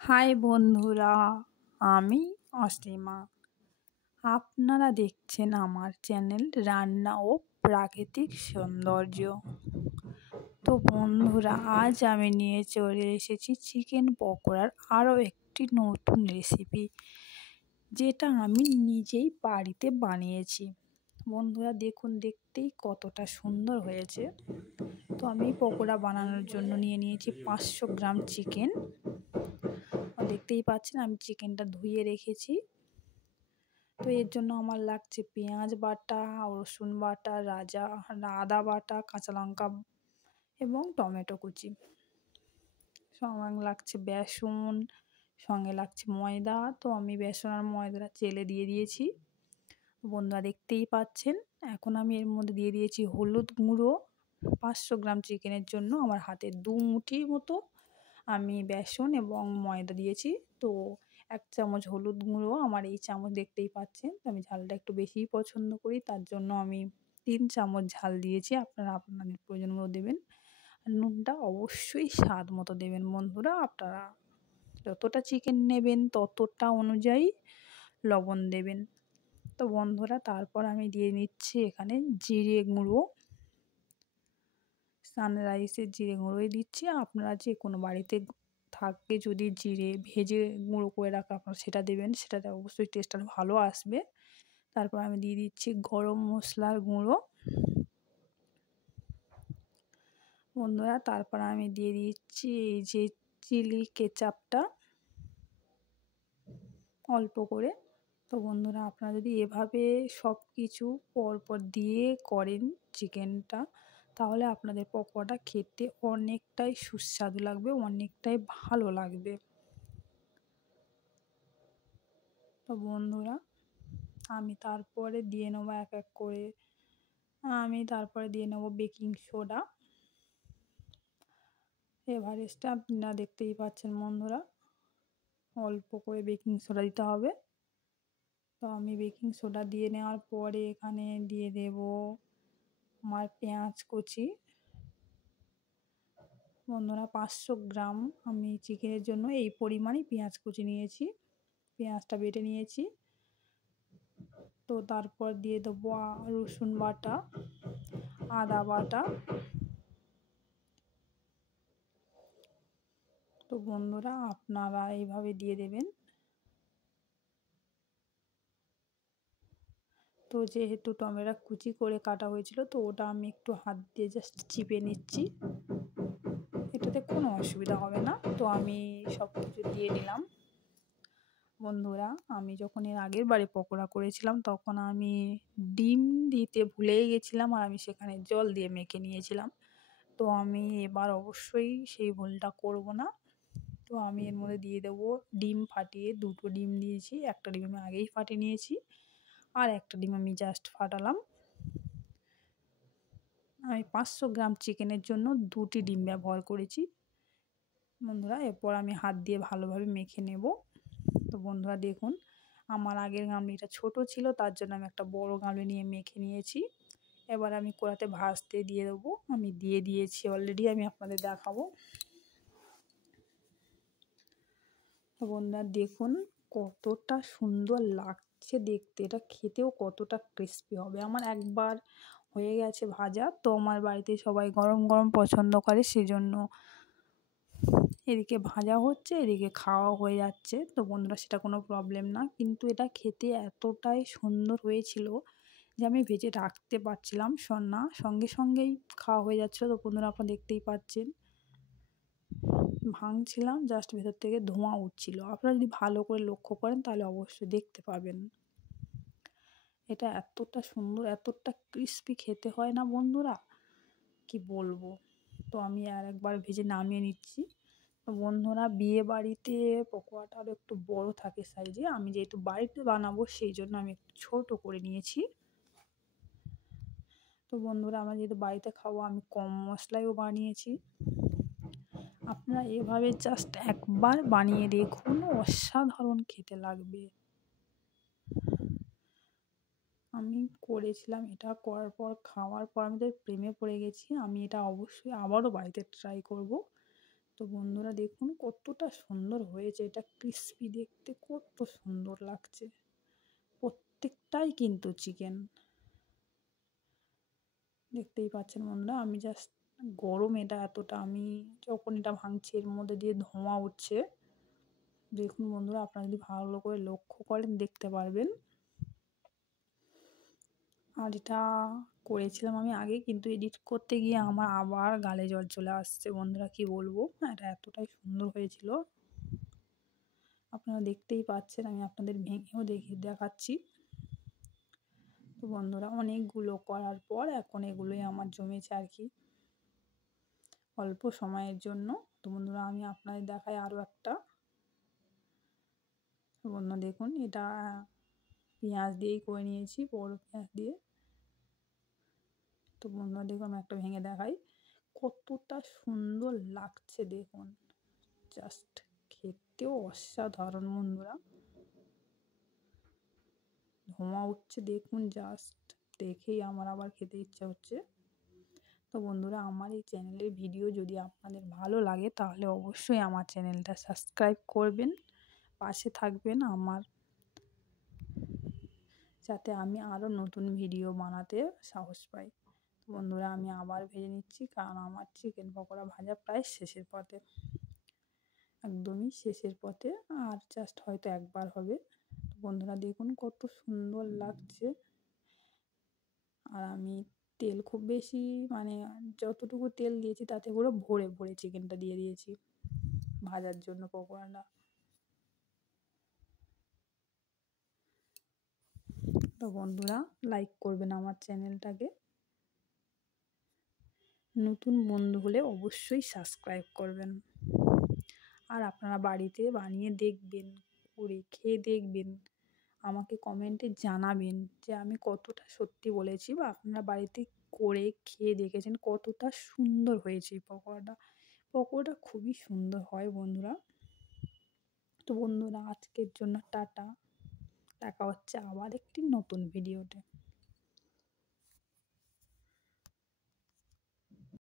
High বন্ধুরা, আমি অসীমা। আপনারা দেখছেন আমার চ্যানেল রান্না ও প্রাকৃতিক সৌন্দর্য। তো বন্ধুরা, আজ আমি নিয়ে চলে এসেছি চিকেন পকোড়ার আরও একটি নতুন রেসিপি, যেটা আমি নিজেই বাড়িতে বানিয়েছি। বন্ধুরা দেখুন, দেখতেই কতটা সুন্দর হয়েছে। তো আমি পকোড়া বানানোর জন্য নিয়ে নিয়েছি 500 গ্রাম চিকেন। দেখতেই পাচ্ছেন আমি চিকেনটা ধুয়ে রেখেছি। তো এর জন্য আমার লাগছে পেঁয়াজ বাটা, রসুন বাটা, আদা বাটা, কাঁচা লঙ্কা এবং টমেটো কুচি। সঙ্গে লাগছে বেসন, সঙ্গে লাগছে ময়দা। তো আমি বেসন আর ময়দাটা চেলে দিয়ে দিয়েছি। বন্ধুরা দেখতেই পাচ্ছেন। এখন আমি এর মধ্যে দিয়ে দিয়েছি হলুদ গুঁড়ো। 500 গ্রাম চিকেনের জন্য আমার হাতে 2 মুঠি মতো আমি বেসন এবং ময়দা দিয়েছি। তো 1 চামচ হলুদ গুঁড়ো, আমার এই চামচ দেখতেই পাচ্ছেন। তো আমি ঝালটা একটু বেশিই পছন্দ করি, তার জন্য আমি 3 চামচ ঝাল দিয়েছি। আপনারা আপনাদের প্রয়োজন মতো দেবেন। আর নুনটা অবশ্যই স্বাদ মতো দেবেন বন্ধুরা। আপনারা যতটা চিকেন নেবেন ততটা অনুযায়ী লবণ দেবেন। তো বন্ধুরা তারপর আমি দিয়ে নিচ্ছি এখানে জিরে গুঁড়ো। সানরাইসের জিরে গুঁড়োই দিচ্ছি। আপনারা যে কোনো বাড়িতে থাকে যদি জিরে ভেজে গুঁড়ো করে রাখা, আপনারা সেটা দেবেন, সেটাতে অবশ্যই টেস্টটা ভালো আসবে। তারপর আমি দিয়ে দিচ্ছি গরম মশলার গুঁড়ো। বন্ধুরা তারপর আমি দিয়ে দিচ্ছি এই যে চিলি কেচাপটা অল্প করে। তো বন্ধুরা আপনারা যদি এভাবে সব কিছু পরপর দিয়ে করেন চিকেনটা, তাহলে আপনাদের পকোড়াটা খেতে অনেকটাই সুস্বাদু লাগবে, অনেকটাই ভালো লাগবে। তো বন্ধুরা আমি তারপরে দিয়ে নেবো এক এক করে। আমি তারপরে দিয়ে নেবো বেকিং সোডা। এভারেস্টটা আপনারা দেখতেই পাচ্ছেন বন্ধুরা, অল্প করে বেকিং সোডা দিতে হবে। তো আমি বেকিং সোডা দিয়ে নেওয়ার পরে এখানে দিয়ে দেব আমার পেঁয়াজ কুচি। বন্ধুরা 500 গ্রাম আমি চিকেনের জন্য এই পরিমাণই পেঁয়াজ কুচি নিয়েছি, পেঁয়াজটা বেটে নিয়েছি। তো তারপর দিয়ে দেবো রসুন বাটা, আদা বাটা। তো বন্ধুরা আপনারা এইভাবে দিয়ে দেবেন। তো যেহেতু টমেটো কুচি করে কাটা হয়েছিল, তো ওটা আমি একটু হাত দিয়ে জাস্ট চিপে নিচ্ছি, এটাতে কোনো অসুবিধা হবে না। তো আমি সব কিছু দিয়ে দিলাম। বন্ধুরা আমি যখন এর আগের বারে পকোড়া করেছিলাম, তখন আমি ডিম দিতে ভুলেই গেছিলাম, আর আমি সেখানে জল দিয়ে মেখে নিয়েছিলাম। তো আমি এবার অবশ্যই সেই ভুলটা করব না। তো আমি এর মধ্যে দিয়ে দেবো ডিম ফাটিয়ে, 2টো ডিম দিয়েছি। একটা ডিম আমি আগেই ফাটিয়ে নিয়েছি, আর একটা ডিম আমি জাস্ট ফাটালাম। আমি 500 গ্রাম চিকেনের জন্য 2টি ডিম ব্যবহার করেছি বন্ধুরা। এরপর আমি হাত দিয়ে ভালোভাবে মেখে নেব। তো বন্ধুরা দেখুন, আমার আগের গামলিটা ছোট ছিল, তার জন্য আমি একটা বড় গামলি নিয়ে মেখে নিয়েছি। এবার আমি কড়াতে ভাজতে দিয়ে দেবো। আমি দিয়ে দিয়েছি অলরেডি, আমি আপনাদের দেখাবো। তো বন্ধুরা দেখুন কতটা সুন্দর লাগছে দেখতে, এটা খেতেও কতটা ক্রিস্পি হবে। আমার একবার হয়ে গেছে ভাজা, তো আমার বাড়িতে সবাই গরম গরম পছন্দ করে, সেজন্য এদিকে ভাজা হচ্ছে, এদিকে খাওয়া হয়ে যাচ্ছে। তো বন্ধুরা সেটা কোনো প্রবলেম না, কিন্তু এটা খেতে এতটাই সুন্দর হয়েছিল যে আমি ভেজে রাখতে পারছিলাম না, সঙ্গে সঙ্গেই খাওয়া হয়ে যাচ্ছিলো। তো বন্ধুরা আপনারা দেখতেই পাচ্ছেন, ভাঙছিলাম জাস্ট ভেতর থেকে ধোঁয়া উঠছিল। আপনারা যদি ভালো করে লক্ষ্য করেন তাহলে অবশ্যই দেখতে পাবেন। এটা এতটা সুন্দর, এতটা ক্রিস্পি খেতে হয় না বন্ধুরা, কি বলবো। তো আমি আর একবার ভেজে নামিয়ে নিচ্ছি। তো বন্ধুরা বিয়ে বাড়িতে পকোড়াটা আরও একটু বড় থাকে সাইজে, আমি যেহেতু বাড়িতে বানাবো সেই জন্য আমি একটু ছোট করে নিয়েছি। তো বন্ধুরা আমার যেহেতু বাড়িতে খাবো, আমি কম মশলায়ও বানিয়েছি। আপনারা এভাবে জাস্ট একবার বানিয়ে দেখুন, অসাধারণ খেতে লাগবে। আমি করেছিলাম, এটা করার পর খাওয়ার পর আমি তো প্রেমে পড়ে গেছি। আমি এটা অবশ্যই আবারও বাড়িতে ট্রাই করব। তো বন্ধুরা দেখুন কতটা সুন্দর হয়েছে, এটা ক্রিস্পি দেখতে কত সুন্দর লাগছে। প্রত্যেকটাই কিন্তু চিকেন, দেখতেই পাচ্ছেন বন্ধুরা। আমি জাস্ট গরম এটা এতটা, আমি যখন এটা ভাঙছি এর মধ্যে দিয়ে ধোঁয়া উঠছে। দেখুন বন্ধুরা, আপনারা যদি ভালো করে লক্ষ্য করেন দেখতে পারবেন। আর এটা করেছিলাম আমি আগে, কিন্তু এডিট করতে গিয়ে আমার আবার গালে জল চলে আসছে বন্ধুরা, কি বলবো। এটা এতটাই সুন্দর হয়েছিল, আপনারা দেখতেই পাচ্ছেন। আমি আপনাদের ভেঙেও দেখাচ্ছি। তো বন্ধুরা অনেকগুলো করার পর এখন এগুলোই আমার জমেছে আর কি, অল্প সময়ের জন্য। তো বন্ধুরা আমি আপনাদের দেখাই আরও একটা। বন্ধুরা দেখুন, এটা পেঁয়াজ দিয়েই করে নিয়েছি, বড় পেঁয়াজ দিয়ে। তো বন্ধুরা দেখুন, আমি একটা ভেঙে দেখাই কতটা সুন্দর লাগছে দেখুন, জাস্ট খেতেও অসাধারণ বন্ধুরা। ধোঁয়া উঠছে দেখুন, জাস্ট দেখেই আমার আবার খেতে ইচ্ছা হচ্ছে। তো বন্ধুরা আমার এই চ্যানেলের ভিডিও যদি আপনাদের ভালো লাগে তাহলে অবশ্যই আমার চ্যানেলটা সাবস্ক্রাইব করবেন, পাশে থাকবেন আমার, যাতে আমি আরও নতুন ভিডিও বানাতে সাহস পাই। বন্ধুরা আমি আবার ভেজে নিচ্ছি, কারণ আমার চিকেন পকোড়া ভাজা প্রায় শেষের পথে, একদমই শেষের পথে, আর জাস্ট হয়তো একবার হবে। বন্ধুরা দেখুন কত সুন্দর লাগছে। আর আমি তেল খুব বেশি, মানে যতটুকু তেল দিয়েছি তাতে করে ভরে ভরে চিকেনটা দিয়ে দিয়েছি ভাজার জন্য পকোড়াটা। তো বন্ধুরা লাইক করবেন আমার চ্যানেলটাকে, নতুন বন্ধু হলে অবশ্যই সাবস্ক্রাইব করবেন। আর আপনারা বাড়িতে বানিয়ে দেখবেন, করে খেয়ে দেখবেন, আমাকে কমেন্টে জানাবেন যে আমি কতটা সত্যি বলেছি, বা আপনারা বাড়িতে করে খেয়ে দেখেছেন কতটা সুন্দর হয়েছে এই পকোড়াটা। পকোড়াটা খুবই সুন্দর হয় বন্ধুরা। তো বন্ধুরা আজকের জন্য টাটা, দেখা হচ্ছে আবার একটি নতুন ভিডিওতে।